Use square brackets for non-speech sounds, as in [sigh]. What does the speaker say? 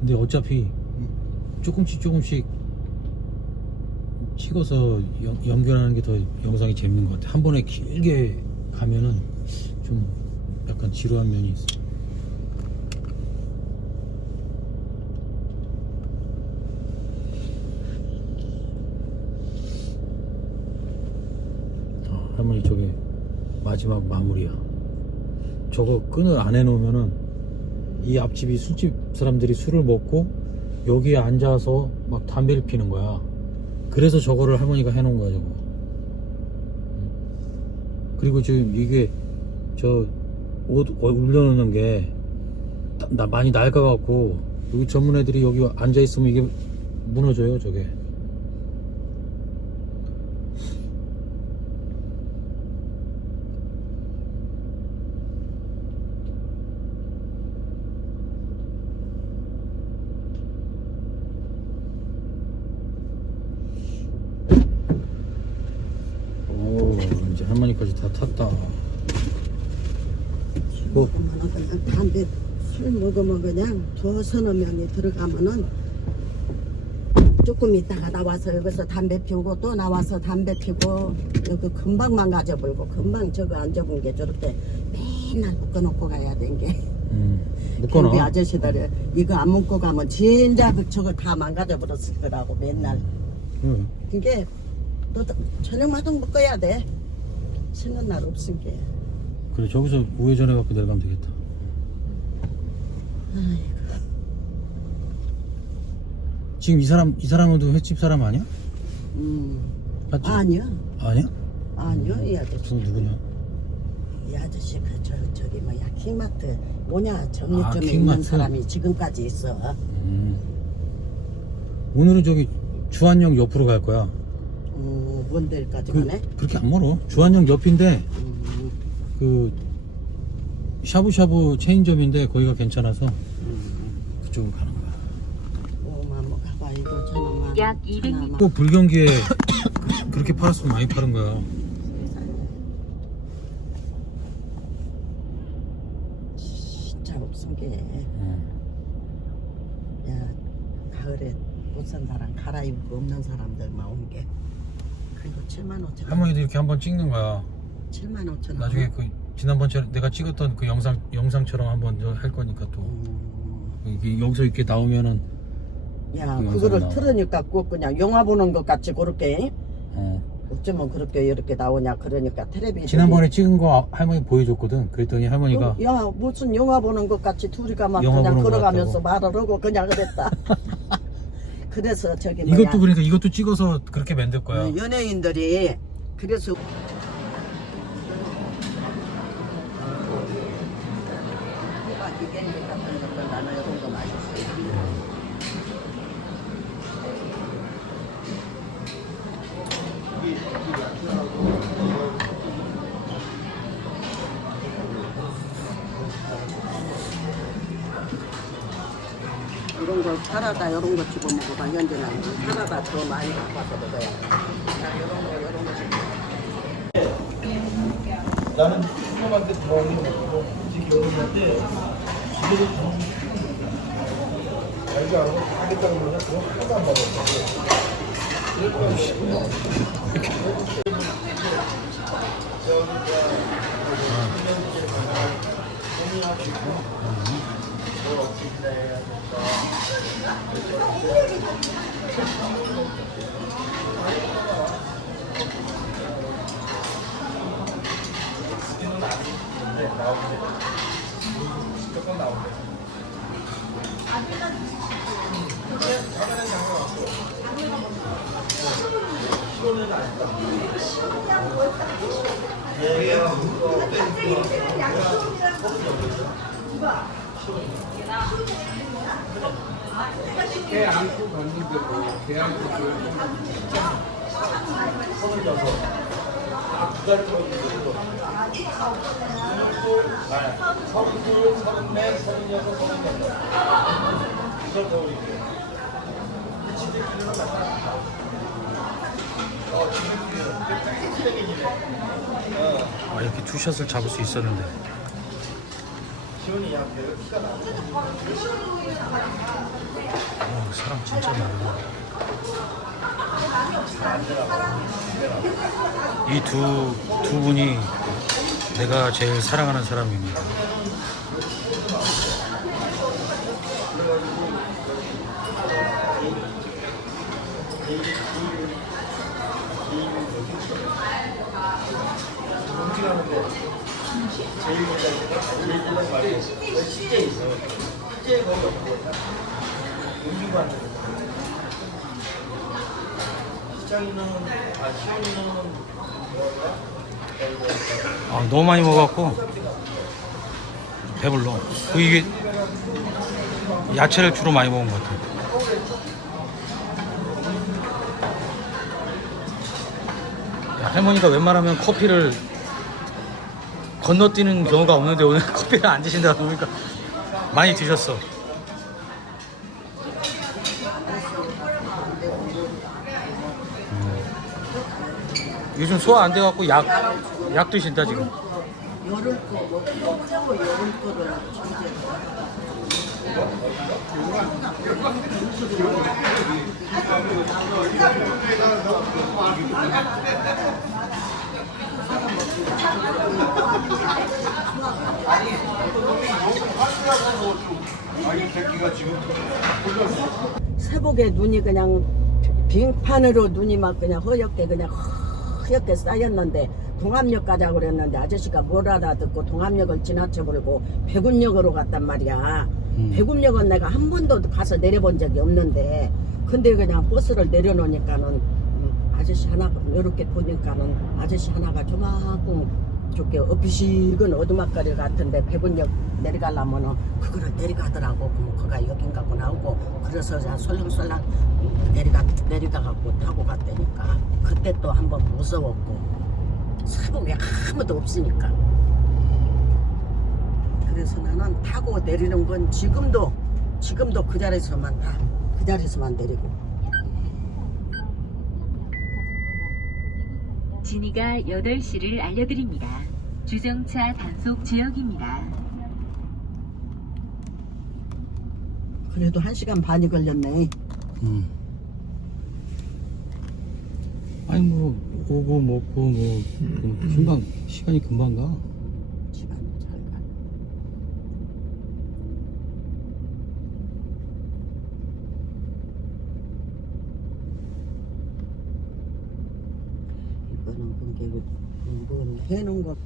근데 어차피 조금씩 조금씩 찍어서 연, 연결하는 게 더 영상이 재밌는 것 같아. 한 번에 길게 가면은 좀 약간 지루한 면이 있어. 아, 할머니 저게 마지막 마무리야. 저거 끈을 안 해놓으면은 이 앞집이 술집 사람들이 술을 먹고 여기에 앉아서 막 담배를 피는 거야. 그래서 저거를 할머니가 해놓은 거야, 저거. 그리고 지금 이게 저 옷 올려놓는 게 나, 나 많이 낡아갖고 여기 전문 애들이 여기 앉아 있으면 이게 무너져요, 저게. 오, 할머니까지 다 탔다. 뭐, 담배 술 먹으면 그냥 두어 서너 명이 들어가면은 조금 있다가 나와서 여기서 담배 피우고 또 나와서 담배 피고 여기 금방만 가져버리고 금방 저거 안 접은 게 저렇게 맨날 묶어놓고 가야 되는 게 음, [laughs] 묶어놔. 아저씨들이 이거 안 묶고 가면 진짜 그 저거 다 망가져버렸을 거라고 맨날 응. 그게 또 저녁마다 묶어야 돼 쉬는 날 없은 게 그래, 저기서 우회전해 갖고 내려가면 되겠다. 아이고. 지금 이 사람, 이 사람은 횟집 사람 아니야? 음. 맞지? 아니야 아니야? 아니요 이 아저씨 저 누구냐? 이 아저씨 그저 저기 뭐야 킹마트 뭐냐 정육점에 아, 있는 킹마트. 사람이 지금까지 있어 음. 오늘은 저기 주한역 옆으로 갈 거야. 음, 뭔 데까지 그, 가네 그렇게 안 멀어. 주한역 옆인데, 음, 그, 샤브샤브 체인점인데 거기가 괜찮아서 음. 그쪽으로 가는 거야. 오마 뭐 가봐 이거 저놈아 약 200m 또 불경기에 그- 그렇게 팔았으면 많이 파는 거야. 진짜 없은 게야 어. 가을에 못 산 사람 갈아입고 없는 사람들만 온 게 그리고 7만 5천 원 할머니도 이렇게 한번 찍는 거야. 7만 5천 원 나중에 그 지난번처럼 내가 찍었던 그 영상 영상처럼 한번 저할 거니까 또 음, 이게 여기서 이렇게 나오면은 야 그 그거를 영상. 틀으니까 꼭 그냥 영화 보는 것 같이 그렇게 어. 어쩌면 그렇게 이렇게 나오냐 그러니까 텔레비전 지난번에 찍은 거 할머니 보여줬거든. 그랬더니 할머니가 어, 야 무슨 영화 보는 것 같이 둘이 가만 영화 그냥 보는 것 걸어가면서 말을 하고 그냥 그랬다 [laughs] 그래서 저기 뭐야 이것도 그러니까 이것도 찍어서 그렇게 만들 거야. 어, 연예인들이 그래서 사라다 이런 거 집어 먹어봐 현진아. 사라다 더 많이 바꿔서 나는 형한테 들어오는 거 이제 결혼할 때 집에서 알지 않고 하겠다고 그러면 그거 하나도 안 받 았어. 개 안고 대로 개 안고 서른 이. 어. 어, 아, 이렇게 투샷을 잡을 수 있었는데. 나. 사람 진짜 많아. 이두두 분이 내가 제일 사랑하는 사람입니다. 시장이는 아 시원이는 아, 너무 많이 먹어갖고 배불러. 그 이게 야채를 주로 많이 먹은 것 같아. 야, 할머니가 웬만하면 커피를 건너뛰는 경우가 없는데 오늘 [laughs] 커피를 안 드신다 보니까 많이 드셨어. 요즘 소화 안 돼갖고 약, 약 드신다 지금. 세복에 눈이 그냥 빙판으로 눈이 막 그냥 허옇게 그냥 허옇게 쌓였는데 동암역 가자고 그랬는데 아저씨가 뭘 알아듣고 동암역을 지나쳐 버리고 배군역으로 갔단 말이야. 음. 배군역은 내가 한 번도 가서 내려본 적이 없는데 근데 그냥 버스를 내려놓으니까는 음, 아저씨 하나 이렇게 보니까는 아저씨 하나가 조마금 저게 어비식은 어두막거리 같은데 배분역 내려가려면은 그거를 내려가더라고. 그럼 거가 여긴가 보나 하고 그래서 솔랑솔랑 내려가 내려가갖고 타고 갔다니까. 그때 또 한번 무서웠고. 사복에 아무도 없으니까. 그래서 나는 타고 내리는 건 지금도 지금도 그 자리에서만 타. 그 자리에서만 내리고 진이가 8시를 알려드립니다. 주정차 단속 지역입니다. 그래도 한 시간 반이 걸렸네 음. 아니 뭐 오고 먹고 뭐 뭐 금방 시간이 금방 가. 시간이 잘 가. 그게 뭐 해놓은 거